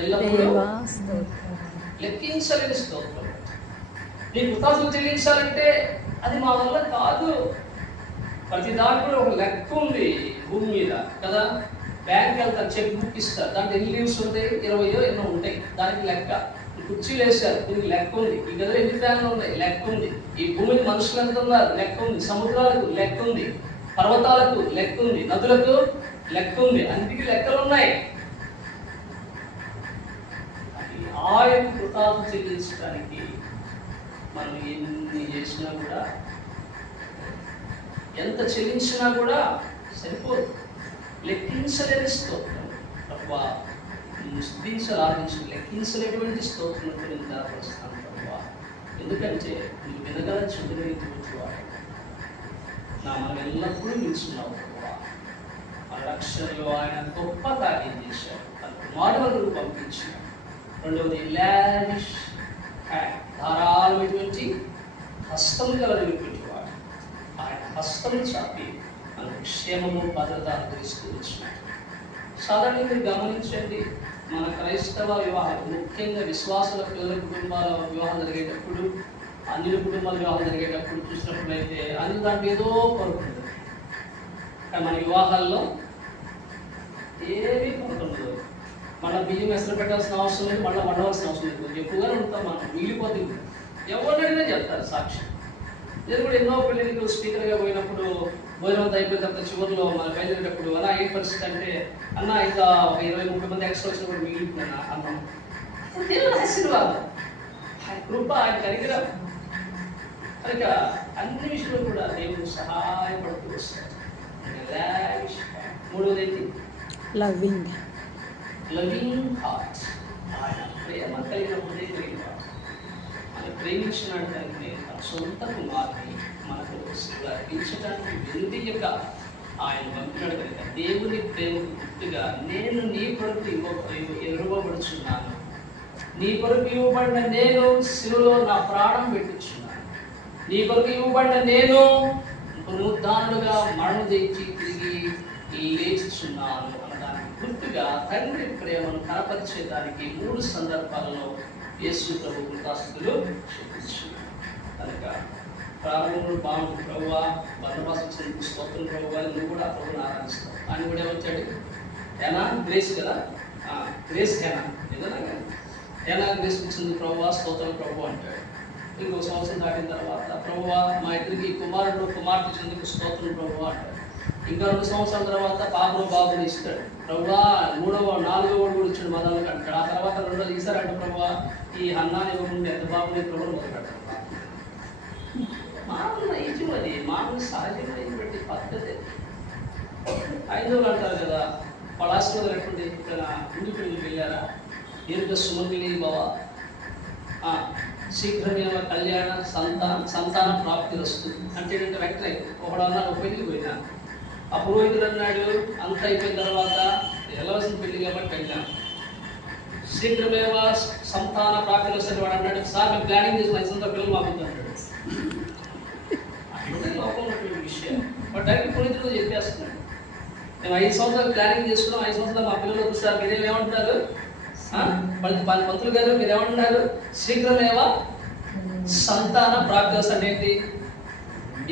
ఎల్లప్పుడూ లెక్కించలేని స్తోత్రం. నీ కృతజ్ఞతలు చెల్లించాలంటే అది మా వల్ల కాదు. ప్రతి దాంట్లో ఒక లెక్క ఉంది భూమి మీద కదా. బ్యాంక్ వెళ్తారు, చెక్ బుక్ ఇస్తారు, దాంట్లో ఎన్ని లీవ్స్ ఉంటాయి, 20 ఎన్నో ఉంటాయి, దానికి లెక్క. కుర్చీలు వేశారు, దీనికి లెక్క ఉంది. ఈ గదిలో ఎన్ని ఫ్యాన్లు ఉన్నాయి, లెక్క ఉంది. ఈ భూమికి మనుషులు ఎంత ఉన్నారు, లెక్క ఉంది. సముద్రాలకు లెక్క ఉంది, పర్వతాలకు లెక్క ఉంది, నదులకు లెక్క ఉంది, అన్నిటికీ లెక్కలు ఉన్నాయి. ఆయన కృతజ్ఞత చెల్లించడానికి మనం ఎన్ని చేసినా కూడా, ఎంత చెల్లించినా కూడా సరిపోదు. లెక్కించలేని స్తోత్రం ప్రభువా, స్తుతించాలని లెక్కించలేటువంటి స్తోత్రం నేను ధరపరుస్తాను ప్రభువా. ఎందుకంటే నువ్వు వినగల చూడగలిగినవాడు, నా మనం ఎల్లప్పుడూ నిలుచున్నావు ప్రభువా. మన రక్షణలో ఆయన గొప్ప కార్యం చేశాడు, తన కుమారులను పంపించాడు. రెండవది లావిష్ హ్యాండ్, ధారాళమైనటువంటి హస్తం కలిగినటువంటి వాడు. ఆయన హస్తం చాపి మనకు క్షేమము భద్రత అనుగ్రహిస్తూ వచ్చినాడు. సాధారణంగా మీరు గమనించండి, మన క్రైస్తవ వివాహాలు, ముఖ్యంగా విశ్వాసుల పిల్లల కుటుంబాల వివాహం జరిగేటప్పుడు, అన్యుల కుటుంబాల వివాహం జరిగేటప్పుడు చూసినప్పుడైతే అన్ని దాంట్లో ఏదో కొరకుంటుంది. కానీ మన వివాహాల్లో ఏమీ కొరకుండదు. మన బియ్యం ఎసరు పెట్టాల్సిన అవసరం లేదు, మళ్ళీ వండవలసిన అవసరం లేదు. ఎక్కువగానే ఉంటాం, మనం మిగిలిపోతుంది. ఎవరినైనా చెప్తారు సాక్షి. నేను కూడా ఎన్నో పెళ్ళిళ్ళు స్పీకర్గా పోయినప్పుడు భోజనం అయిపోయిన తర్వాత చివరిలో మన బయలుదేరేటప్పుడు అలా ఏ పరిస్థితి అంటే, అన్న ఇంకా ఒక 20-30 మంది ఎక్స్ట్రా వచ్చిన కూడా మిగిలిపోయినా అన్నాం. దేవుని ఆశీర్వాదం, ఆయన కృప, ఆయన కనికరం. కనుక అన్ని విషయంలో కూడా దేవుడు సహాయపడుతూ వస్తాడు. మూడవది ఏంటి? Loving heart. ఆయన ప్రేమ కలిగిన హృదయం కలిగిన వాడు. ఆయన ప్రేమించినాడు కనుక తన సొంత కుమారుని మనకు అర్పించడానికి వెనుదీయక ఆయన పంపినాడు కనుక దేవుని ప్రేమకు గుర్తుగా నేను నీ కొరకు ఇవ్వబడుచున్నాను, నీ కొరకు ఇవ్వబడిన నేను శిలువలో నా ప్రాణం పెట్టుచున్నాను, నీ కొరకు ఇవ్వబడిన నేను పునరుద్ధానుడుగా మరణం తెచ్చి తిరిగి లేచుచున్నాను అన్నదానికి గుర్తుగా తండ్రి ప్రేమను కనపరిచేదానికి 3 సందర్భాలలో యేసు ప్రభు కృతజ్ఞతలు చూపించున్నాడు. కనుక ప్రారంభంలో బాగుంది ప్రభువా, బందోబస్తు స్తోత్రం ప్రభువా, నువ్వు కూడా ప్రభుని ఆరాధిస్తావు. అని కూడా ఏమొచ్చాడు? ఏనా గ్రేస్ కదా, గ్రేస్ ఏనా ఏదైనా కానీ ఏనా గ్రేస్ ఇచ్చింది ప్రభువా, స్తోత్రం ప్రభు అంటాడు. ఇంకో సంవత్సరం దాటిన తర్వాత ప్రభువా మా ఇద్దరికి కుమారుడు కుమార్తె ఇచ్చినందుకు స్తోత్రం ప్రభువా అంటాడు. ఇంకా 2 సంవత్సరాల తర్వాత బాబుని ఇస్తాడు. ప్రభువా 3వ 4వ వాడు కూడా ఇచ్చాడు మదాలకు అంటాడు. ఆ తర్వాత 2వ ఈసారంటే ప్రభువా ఈ అన్నాన్ని ఇవ్వకుండా ఎంత బాబుని ప్రభువు మొదలుపెట్టాడు. మామూలు నైజం, అది మామూలు సహజమైనటువంటి పద్ధతి. 5వ అంటారు కదా, వాళ్ళ ఆశీర్వాదం ఎటువంటి ఎప్పుడైనా ముందుకు వెళ్ళారా? దీర్ఘ సుమంగిలి బావ, శీఘ్రమేవ కళ్యాణ సంతాన ప్రాప్తి వస్తుంది అంటే ఏంటంటే వెంటనే ఒకడు అన్నాడు, ఒక పెళ్లికి పోయినా ఆ పురోహితుడు అన్నాడు, అంత అయిపోయిన తర్వాత వెళ్ళవలసిన పెళ్లి కాబట్టి వెళ్ళాం, శీఘ్రమేవ సంతాన ప్రాప్తి వస్తుంది. వాడు అన్నాడు, సార్ మేము ప్లానింగ్ చేసిన 5 సంవత్సరాల పిల్లలు మాకు అంటాడు. లోపం ఉన్నటువంటి విషయం బట్ డైరెక్ట్ పురోహితుడు చెప్పేస్తున్నాడు, మేము 5 సంవత్సరాలు ప్లానింగ్ చేసుకున్నాం, 5 సంవత్సరాలు మా పిల్లలు వస్తారు, మీరేమంటారు? పంతులు గారు మీరేమంటున్నారు? శీఘ్రమేవ సంతాన ప్రాప్తి అంటే ఏంటి?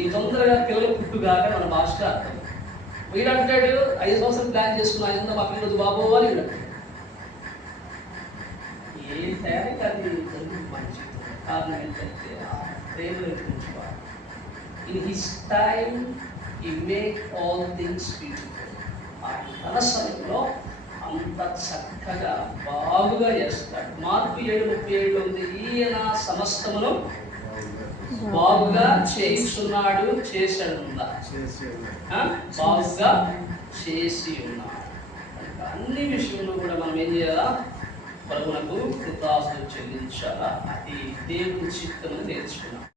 ఈ తొందరగా పిల్లలు పుట్టుగాక మన భాషలో అర్థం. వీడు అంటాడు 5 సంవత్సరాలు ప్లాన్ చేసుకున్నాం, 5 సంవత్సరాలు మా పిల్లలు బాబో అని వీడు అంటాడు. ఏ తయారీ అది మంచి కారణం ఏంటంటే ప్రేమ గురించి in his time he make all things beautiful. ఆయన తన సమయంలో అంత చక్కగా బాగుగా చేస్తాడు. మార్పు 7:37 ఉంది, ఈయన సమస్తమును బాగుగా చేస్తున్నాడు, చేశాడు, బాగుగా చేసి ఉన్నాడు. అన్ని విషయంలో కూడా మనం ఏం చేయాలా? ప్రభువునకు కృతజ్ఞతలు చెల్లించాలా. అది దేవుని చిత్తమని నేర్చుకున్నాం.